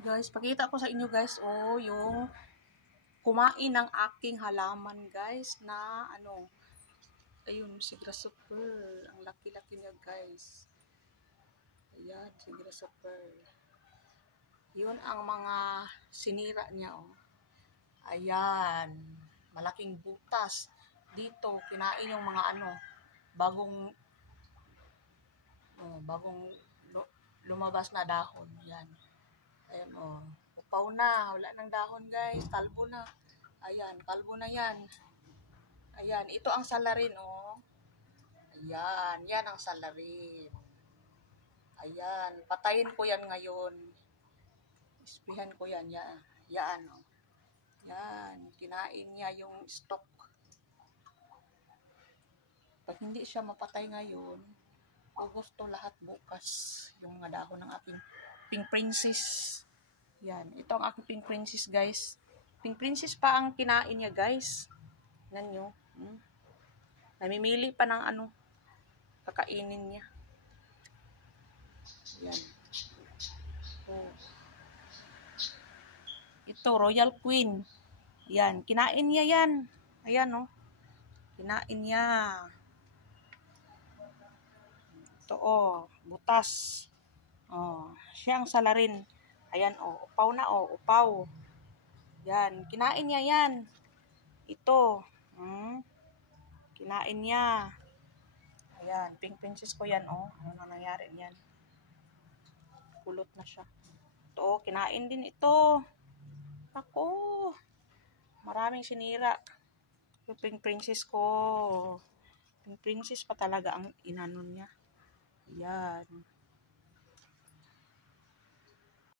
Guys, pakita ko sa inyo guys, oh, yung kumain ng aking halaman guys na ano, ayun, si grasshopper. Ang laki-laki niya guys. Ayan, si grasshopper. Yun ang mga sinira niya, oh. Ayan, malaking butas. Dito, kinain yung mga ano, bagong lumabas na dahon. Yan. Ayan, oh. Upaw na. Wala nang dahon, guys. Kalbo na. Ayan, kalbo na yan. Ayan, ito ang salarin, oh. Ayan, yan ang salarin. Ayan, patayin ko yan ngayon. Ispihan ko yan. Yan, yan, oh. Yan, kinain niya yung stock. Pag hindi siya mapatay ngayon, gusto lahat bukas yung mga dahon ng aking pink princess. Yan, ito ang aking pink princess guys. Pink princess pa ang kinain niya guys. Tignan nyo. Namimili pa ng ano, kakainin niya. Yan. Oh. Ito, Royal Queen. Yan, kinain niya yan. Ayan oh. Kinain niya. Ito oh, butas. Oh, siya ang salarin. Ayan oh, upaw na oh, upaw. Yan, kinain niya yan. Ito. Kinain niya. Ayan, pink princess ko yan oh. Ano nangyari niyan? Kulot na siya. Ito, kinain din ito. Ako. Maraming sinira. Yung pink princess ko. Pink princess pa talaga ang inanon niya. Yan.